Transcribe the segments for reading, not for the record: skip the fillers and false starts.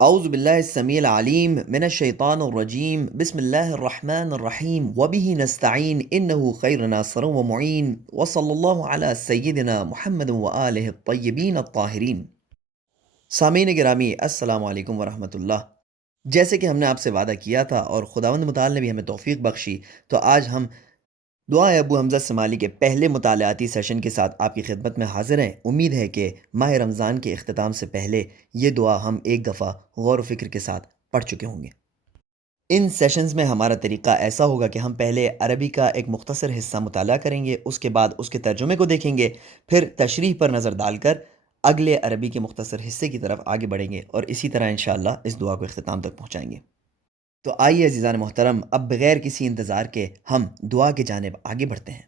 اعوذ باللہ السمیع العلیم من الشیطان الرجیم بسم اللہ الرحمن الرحیم وبہ نستعین انہ خیر ناصر و معین وصلی اللہ علی سیدنا محمد وآلہ الطیبین الطاہرین۔ سامعین گرامی، السلام علیکم ورحمۃ اللہ۔ جیسے کہ ہم نے آپ سے وعدہ کیا تھا اور خداوند متعال نے بھی ہمیں توفیق بخشی، تو آج ہم دعا ابو حمزہ سمالی کے پہلے مطالعاتی سیشن کے ساتھ آپ کی خدمت میں حاضر ہیں۔ امید ہے کہ ماہ رمضان کے اختتام سے پہلے یہ دعا ہم ایک دفعہ غور و فکر کے ساتھ پڑھ چکے ہوں گے۔ ان سیشنز میں ہمارا طریقہ ایسا ہوگا کہ ہم پہلے عربی کا ایک مختصر حصہ مطالعہ کریں گے، اس کے بعد اس کے ترجمے کو دیکھیں گے، پھر تشریح پر نظر ڈال کر اگلے عربی کے مختصر حصے کی طرف آگے بڑھیں گے اور اسی طرح انشاءاللہ اس دعا کو اختتام تک پہنچائیں گے۔ تو آئیے عزیزان محترم، اب بغیر کسی انتظار کے ہم دعا کی جانب آگے بڑھتے ہیں۔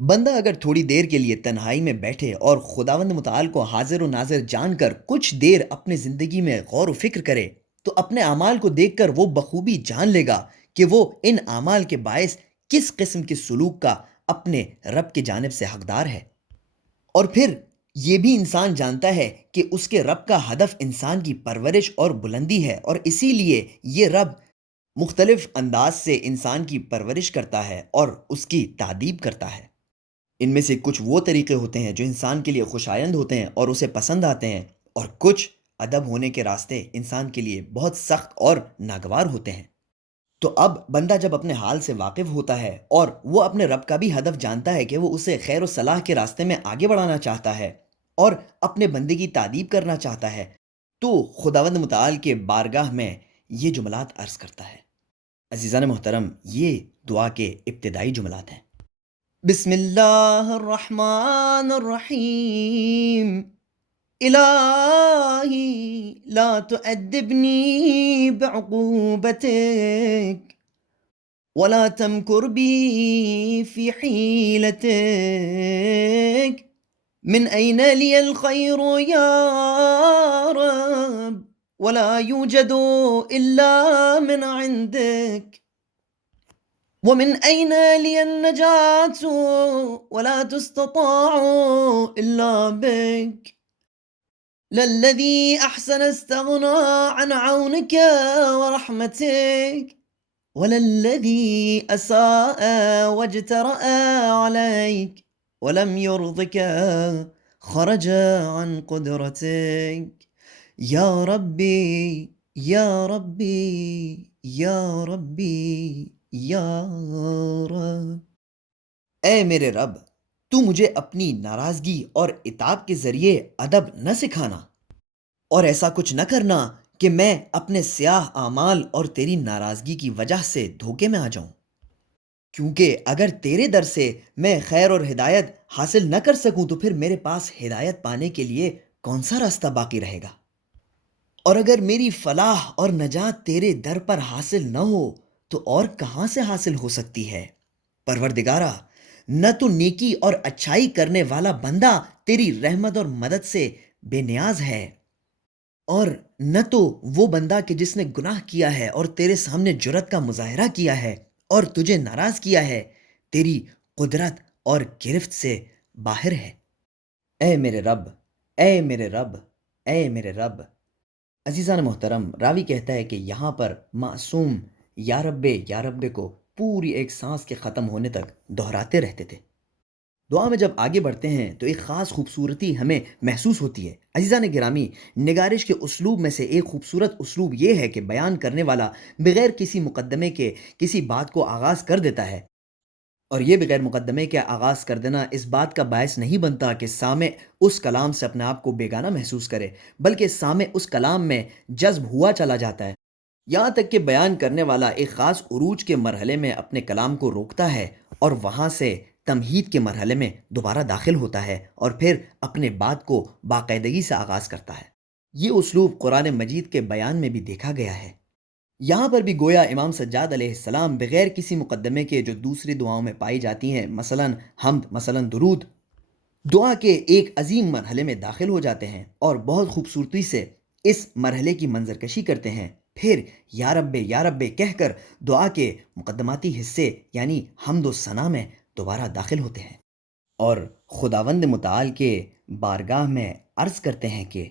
بندہ اگر تھوڑی دیر کے لیے تنہائی میں بیٹھے اور خداوند متعال کو حاضر و ناظر جان کر کچھ دیر اپنے زندگی میں غور و فکر کرے تو اپنے اعمال کو دیکھ کر وہ بخوبی جان لے گا کہ وہ ان اعمال کے باعث کس قسم کے سلوک کا اپنے رب کی جانب سے حقدار ہے۔ اور پھر یہ بھی انسان جانتا ہے کہ اس کے رب کا ہدف انسان کی پرورش اور بلندی ہے، اور اسی لیے یہ رب مختلف انداز سے انسان کی پرورش کرتا ہے اور اس کی تعدیب کرتا ہے۔ ان میں سے کچھ وہ طریقے ہوتے ہیں جو انسان کے لیے خوش آئند ہوتے ہیں اور اسے پسند آتے ہیں، اور کچھ ادب ہونے کے راستے انسان کے لیے بہت سخت اور ناگوار ہوتے ہیں۔ تو اب بندہ جب اپنے حال سے واقف ہوتا ہے اور وہ اپنے رب کا بھی ہدف جانتا ہے کہ وہ اسے خیر و صلاح کے راستے میں آگے بڑھانا چاہتا ہے اور اپنے بندے کی تعدیب کرنا چاہتا ہے، تو خداوند متعال کے بارگاہ میں یہ جملات عرض کرتا ہے۔ عزیزان محترم، یہ دعا کے ابتدائی جملات ہیں۔ بسم اللہ الرحمن الرحیم، الہی لا تؤدبنی بعقوبتک ولا تمکر بی فی حیلتک، من این لی الخیر یا رب ولا یوجد الا من عندک، ومن أين لي النجاة ولا تستطاع إلا بك، للذي أحسن استغنى عن عونك ورحمتك، وللذي أساء واجترأ عليك ولم يرضك خرج عن قدرتك، يا ربي يا ربي يا ربي یا رب۔ اے میرے رب، تو مجھے اپنی ناراضگی اور عتاب کے ذریعے ادب نہ سکھانا، اور ایسا کچھ نہ کرنا کہ میں اپنے سیاہ اعمال اور تیری ناراضگی کی وجہ سے دھوکے میں آ جاؤں، کیونکہ اگر تیرے در سے میں خیر اور ہدایت حاصل نہ کر سکوں تو پھر میرے پاس ہدایت پانے کے لیے کون سا راستہ باقی رہے گا؟ اور اگر میری فلاح اور نجات تیرے در پر حاصل نہ ہو تو اور کہاں سے حاصل ہو سکتی ہے؟ پروردگارا، نہ تو نیکی اور اچھائی کرنے والا بندہ تیری رحمت اور مدد سے بے نیاز ہے، اور نہ تو وہ بندہ کہ جس نے گناہ کیا ہے اور تیرے سامنے جرت کا مظاہرہ کیا ہے اور تجھے ناراض کیا ہے، تیری قدرت اور گرفت سے باہر ہے۔ اے میرے رب، اے میرے رب، اے میرے رب۔ عزیزان محترم، راوی کہتا ہے کہ یہاں پر معصوم یا رب کو پوری ایک سانس کے ختم ہونے تک دہراتے رہتے تھے۔ دعا میں جب آگے بڑھتے ہیں تو ایک خاص خوبصورتی ہمیں محسوس ہوتی ہے۔ عزیزان گرامی، نگارش کے اسلوب میں سے ایک خوبصورت اسلوب یہ ہے کہ بیان کرنے والا بغیر کسی مقدمے کے کسی بات کو آغاز کر دیتا ہے، اور یہ بغیر مقدمے کے آغاز کر دینا اس بات کا باعث نہیں بنتا کہ سامع اس کلام سے اپنے آپ کو بیگانہ محسوس کرے، بلکہ سامع اس کلام میں جذب ہوا چلا جاتا ہے، یہاں تک کہ بیان کرنے والا ایک خاص عروج کے مرحلے میں اپنے کلام کو روکتا ہے اور وہاں سے تمہید کے مرحلے میں دوبارہ داخل ہوتا ہے اور پھر اپنے بات کو باقاعدگی سے آغاز کرتا ہے۔ یہ اسلوب قرآن مجید کے بیان میں بھی دیکھا گیا ہے۔ یہاں پر بھی گویا امام سجاد علیہ السلام بغیر کسی مقدمے کے جو دوسری دعاؤں میں پائی جاتی ہیں، مثلاً حمد، مثلاً درود، دعا کے ایک عظیم مرحلے میں داخل ہو جاتے ہیں اور بہت خوبصورتی سے اس مرحلے کی منظر کشی کرتے ہیں، پھر یا رب کہہ کر دعا کے مقدماتی حصے یعنی حمد و ثنا میں دوبارہ داخل ہوتے ہیں اور خداوند متعال کے بارگاہ میں عرض کرتے ہیں کہ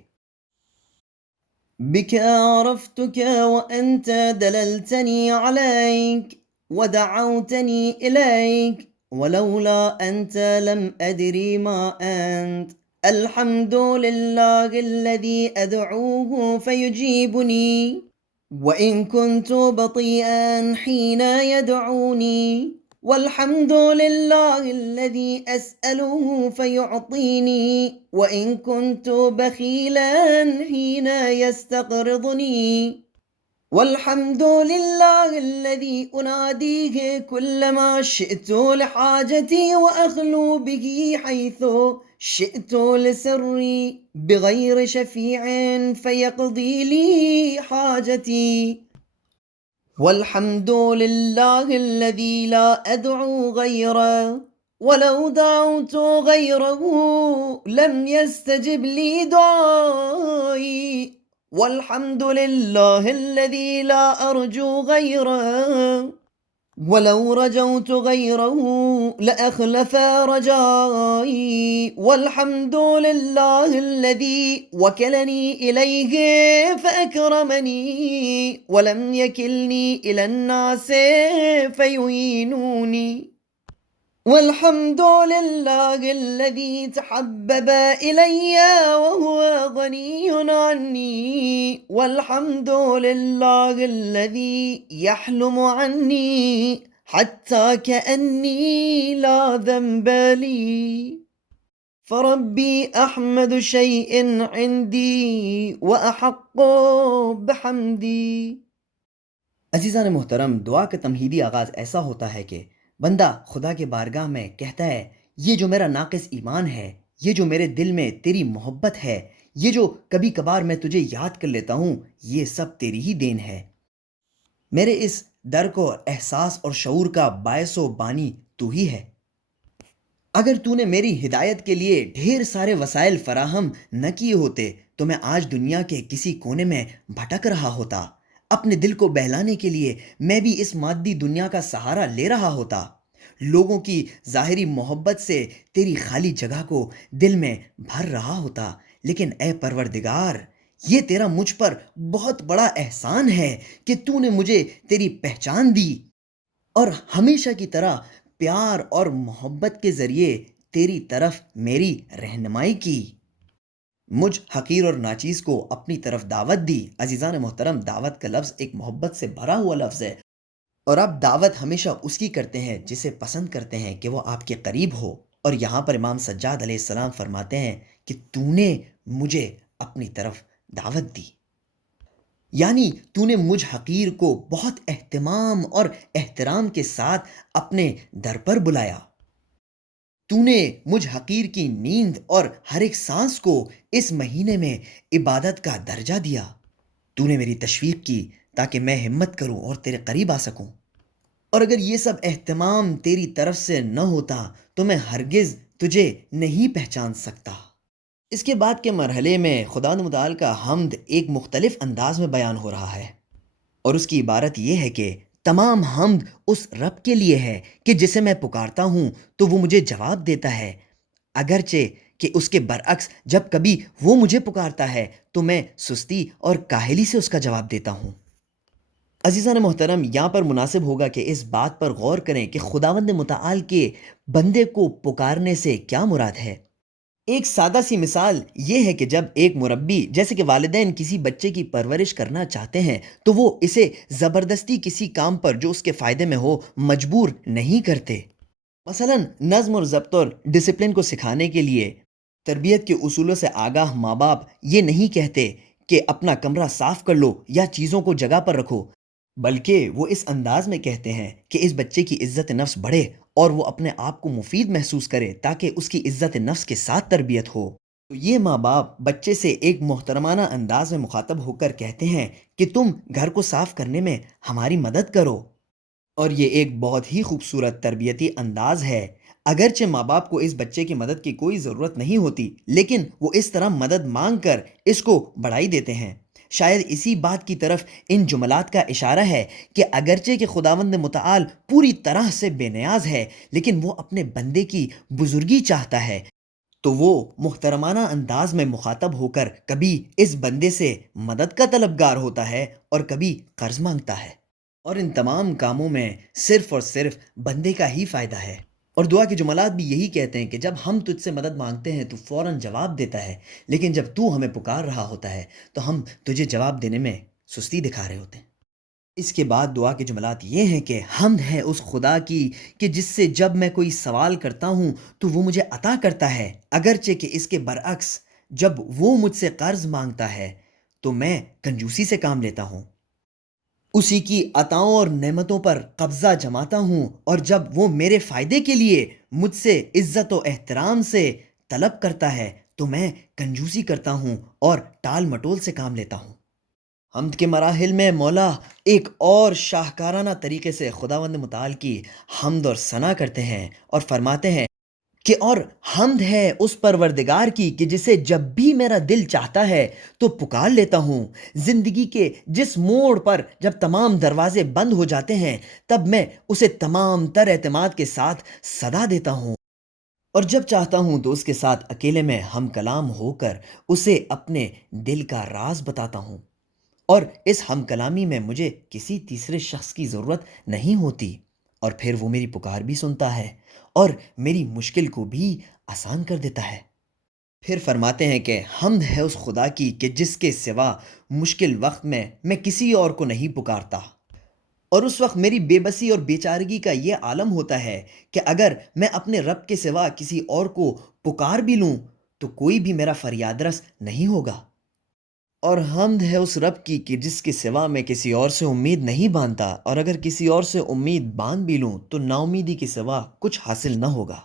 بك عرفتك وأنت دللتني عليك ودعوتني إليك ولولا أنت لم أدري ما أنت. الحمد لله الذي أدعوه فيجيبني وإن كنت بطيئا حين يدعوني، والحمد لله الذي أسأله فيعطيني وإن كنت بخيلا حين يستقرضني، والحمد لله الذي أناديه كلما شئت لحاجتي وأخلو به حيث شئت لسري بغير شفيع فيقضي لي حاجتي، والحمد لله الذي لا أدعو غيره ولو دعوت غيره لم يستجب لي دعائي، والحمد لله الذي لا أرجو غيره ولو رجوت غيره لأخلف رجائي، والحمد لله الذي وكلني إليه فأكرمني ولم يكلني إلى الناس فيهينوني، والحمد لله الذي تحبب إلي وهو غني عني، والحمد لله الذي يحلم عني حتى كأني لا ذنب لي، فربي أحمد شيء عندي وأحق بحمدي۔ عزیزان محترم، دعا کا تمہیدی آغاز ایسا ہوتا ہے کہ بندہ خدا کے بارگاہ میں کہتا ہے، یہ جو میرا ناقص ایمان ہے، یہ جو میرے دل میں تیری محبت ہے، یہ جو کبھی کبھار میں تجھے یاد کر لیتا ہوں، یہ سب تیری ہی دین ہے۔ میرے اس درک اور احساس اور شعور کا باعث و بانی تو ہی ہے۔ اگر تو نے میری ہدایت کے لیے ڈھیر سارے وسائل فراہم نہ کیے ہوتے تو میں آج دنیا کے کسی کونے میں بھٹک رہا ہوتا۔ اپنے دل کو بہلانے کے لیے میں بھی اس مادی دنیا کا سہارا لے رہا ہوتا، لوگوں کی ظاہری محبت سے تیری خالی جگہ کو دل میں بھر رہا ہوتا، لیکن اے پروردگار، یہ تیرا مجھ پر بہت بڑا احسان ہے کہ تو نے مجھے تیری پہچان دی اور ہمیشہ کی طرح پیار اور محبت کے ذریعے تیری طرف میری رہنمائی کی، مجھ حقیر اور ناچیز کو اپنی طرف دعوت دی۔ عزیزان محترم، دعوت کا لفظ ایک محبت سے بھرا ہوا لفظ ہے، اور آپ دعوت ہمیشہ اس کی کرتے ہیں جسے پسند کرتے ہیں کہ وہ آپ کے قریب ہو، اور یہاں پر امام سجاد علیہ السلام فرماتے ہیں کہ تو نے مجھے اپنی طرف دعوت دی، یعنی تو نے مجھ حقیر کو بہت اہتمام اور احترام کے ساتھ اپنے در پر بلایا، تو نے مجھ حقیر کی نیند اور ہر ایک سانس کو اس مہینے میں عبادت کا درجہ دیا، تو نے میری تشویق کی تاکہ میں ہمت کروں اور تیرے قریب آ سکوں، اور اگر یہ سب اہتمام تیری طرف سے نہ ہوتا تو میں ہرگز تجھے نہیں پہچان سکتا۔ اس کے بعد کے مرحلے میں خدا متعال کا حمد ایک مختلف انداز میں بیان ہو رہا ہے، اور اس کی عبارت یہ ہے کہ تمام حمد اس رب کے لیے ہے کہ جسے میں پکارتا ہوں تو وہ مجھے جواب دیتا ہے، اگرچہ کہ اس کے برعکس جب کبھی وہ مجھے پکارتا ہے تو میں سستی اور کاہلی سے اس کا جواب دیتا ہوں۔ عزیزان محترم، یہاں پر مناسب ہوگا کہ اس بات پر غور کریں کہ خداوند متعال کے بندے کو پکارنے سے کیا مراد ہے۔ ایک سادہ سی مثال یہ ہے کہ جب ایک مربی جیسے کہ والدین کسی بچے کی پرورش کرنا چاہتے ہیں تو وہ اسے زبردستی کسی کام پر جو اس کے فائدے میں ہو مجبور نہیں کرتے۔ مثلا نظم اور ضبط اور ڈسپلن کو سکھانے کے لیے تربیت کے اصولوں سے آگاہ ماں باپ یہ نہیں کہتے کہ اپنا کمرہ صاف کر لو یا چیزوں کو جگہ پر رکھو، بلکہ وہ اس انداز میں کہتے ہیں کہ اس بچے کی عزت نفس بڑھے اور وہ اپنے آپ کو مفید محسوس کرے تاکہ اس کی عزت نفس کے ساتھ تربیت ہو۔ تو یہ ماں باپ بچے سے ایک محترمانہ انداز میں مخاطب ہو کر کہتے ہیں کہ تم گھر کو صاف کرنے میں ہماری مدد کرو، اور یہ ایک بہت ہی خوبصورت تربیتی انداز ہے۔ اگرچہ ماں باپ کو اس بچے کی مدد کی کوئی ضرورت نہیں ہوتی، لیکن وہ اس طرح مدد مانگ کر اس کو بڑھائی دیتے ہیں۔ شاید اسی بات کی طرف ان جملات کا اشارہ ہے کہ اگرچہ کہ خداوند متعال پوری طرح سے بے نیاز ہے، لیکن وہ اپنے بندے کی بزرگی چاہتا ہے، تو وہ محترمانہ انداز میں مخاطب ہو کر کبھی اس بندے سے مدد کا طلبگار ہوتا ہے اور کبھی قرض مانگتا ہے، اور ان تمام کاموں میں صرف اور صرف بندے کا ہی فائدہ ہے۔ اور دعا کے جملات بھی یہی کہتے ہیں کہ جب ہم تجھ سے مدد مانگتے ہیں تو فوراً جواب دیتا ہے، لیکن جب تو ہمیں پکار رہا ہوتا ہے تو ہم تجھے جواب دینے میں سستی دکھا رہے ہوتے ہیں۔ اس کے بعد دعا کے جملات یہ ہیں کہ حمد ہے اس خدا کی کہ جس سے جب میں کوئی سوال کرتا ہوں تو وہ مجھے عطا کرتا ہے، اگرچہ کہ اس کے برعکس جب وہ مجھ سے قرض مانگتا ہے تو میں کنجوسی سے کام لیتا ہوں۔ اسی کی عطاؤں اور نعمتوں پر قبضہ جماتا ہوں، اور جب وہ میرے فائدے کے لیے مجھ سے عزت و احترام سے طلب کرتا ہے تو میں کنجوسی کرتا ہوں اور ٹال مٹول سے کام لیتا ہوں۔ حمد کے مراحل میں مولا ایک اور شاہکارانہ طریقے سے خداوند متعال کی حمد اور ثنا کرتے ہیں اور فرماتے ہیں کہ اور حمد ہے اس پروردگار کی کہ جسے جب بھی میرا دل چاہتا ہے تو پکار لیتا ہوں۔ زندگی کے جس موڑ پر جب تمام دروازے بند ہو جاتے ہیں تب میں اسے تمام تر اعتماد کے ساتھ صدا دیتا ہوں، اور جب چاہتا ہوں تو اس کے ساتھ اکیلے میں ہم کلام ہو کر اسے اپنے دل کا راز بتاتا ہوں، اور اس ہم کلامی میں مجھے کسی تیسرے شخص کی ضرورت نہیں ہوتی، اور پھر وہ میری پکار بھی سنتا ہے اور میری مشکل کو بھی آسان کر دیتا ہے۔ پھر فرماتے ہیں کہ حمد ہے اس خدا کی کہ جس کے سوا مشکل وقت میں کسی اور کو نہیں پکارتا، اور اس وقت میری بے بسی اور بیچارگی کا یہ عالم ہوتا ہے کہ اگر میں اپنے رب کے سوا کسی اور کو پکار بھی لوں تو کوئی بھی میرا فریاد رس نہیں ہوگا۔ اور حمد ہے اس رب کی کہ جس کے سوا میں کسی اور سے امید نہیں باندھتا، اور اگر کسی اور سے امید باندھ بھی لوں تو نا امیدی کے سوا کچھ حاصل نہ ہوگا۔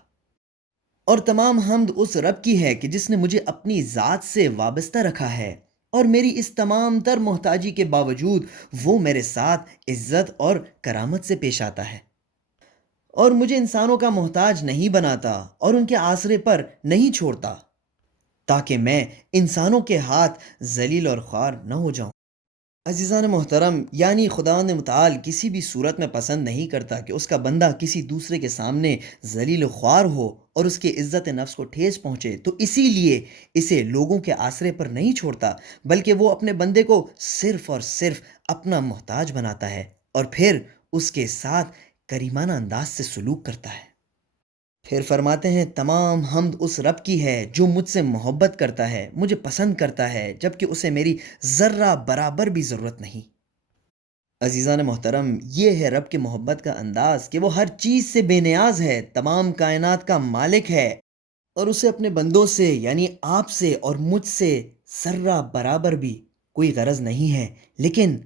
اور تمام حمد اس رب کی ہے کہ جس نے مجھے اپنی ذات سے وابستہ رکھا ہے، اور میری اس تمام تر محتاجی کے باوجود وہ میرے ساتھ عزت اور کرامت سے پیش آتا ہے، اور مجھے انسانوں کا محتاج نہیں بناتا اور ان کے آسرے پر نہیں چھوڑتا، تاکہ میں انسانوں کے ہاتھ ذلیل اور خوار نہ ہو جاؤں۔ عزیزان محترم، یعنی خداوند متعال کسی بھی صورت میں پسند نہیں کرتا کہ اس کا بندہ کسی دوسرے کے سامنے ذلیل و خوار ہو اور اس کی عزت نفس کو ٹھیس پہنچے، تو اسی لیے اسے لوگوں کے آسرے پر نہیں چھوڑتا، بلکہ وہ اپنے بندے کو صرف اور صرف اپنا محتاج بناتا ہے اور پھر اس کے ساتھ کریمانہ انداز سے سلوک کرتا ہے۔ پھر فرماتے ہیں تمام حمد اس رب کی ہے جو مجھ سے محبت کرتا ہے، مجھے پسند کرتا ہے جبکہ اسے میری ذرہ برابر بھی ضرورت نہیں۔ عزیزان محترم، یہ ہے رب کی محبت کا انداز کہ وہ ہر چیز سے بے نیاز ہے، تمام کائنات کا مالک ہے، اور اسے اپنے بندوں سے یعنی آپ سے اور مجھ سے ذرہ برابر بھی کوئی غرض نہیں ہے، لیکن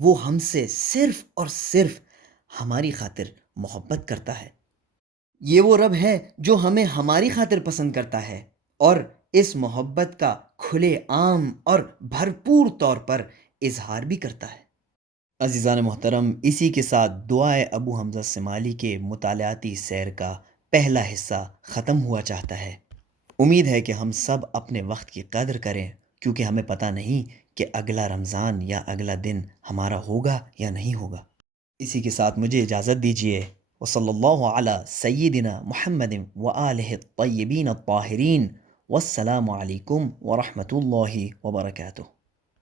وہ ہم سے صرف اور صرف ہماری خاطر محبت کرتا ہے۔ یہ وہ رب ہے جو ہمیں ہماری خاطر پسند کرتا ہے اور اس محبت کا کھلے عام اور بھرپور طور پر اظہار بھی کرتا ہے۔ عزیزان محترم، اسی کے ساتھ دعائے ابو حمزہ سمالی کے مطالعاتی سیر کا پہلا حصہ ختم ہوا چاہتا ہے۔ امید ہے کہ ہم سب اپنے وقت کی قدر کریں، کیونکہ ہمیں پتہ نہیں کہ اگلا رمضان یا اگلا دن ہمارا ہوگا یا نہیں ہوگا۔ اسی کے ساتھ مجھے اجازت دیجیے۔ وصلی اللہ علی سیدنا محمد وآلہ الطیبین الطاہرین، والسلام علیکم ورحمۃ اللہ وبرکاتہ۔